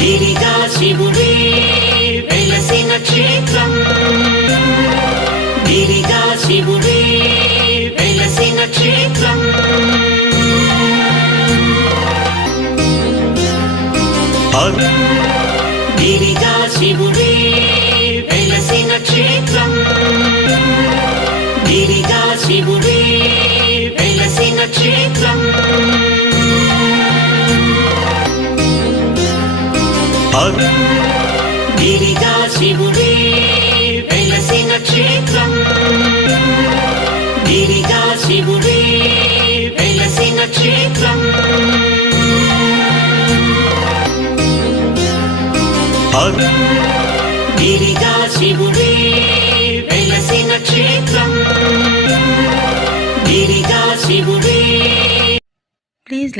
గిరిగా శివుడే వెలసిన క్షేత్రం, గిరిగా శివుడే వెలసిన క్షేత్రం. గిరిగా శివుడే వెలసిన క్షేత్రం, గిరిగా శివుడే వెలసిన క్షేత్రం. గిరిగా శివుడే వెలసిన క్షేత్రం, గిరిగా శివుడే వెలసిన క్షేత్రం. గిరిగా శివుడే వెలసిన క్షేత్రం, గిరిగా శివుడే. ప్లీజ్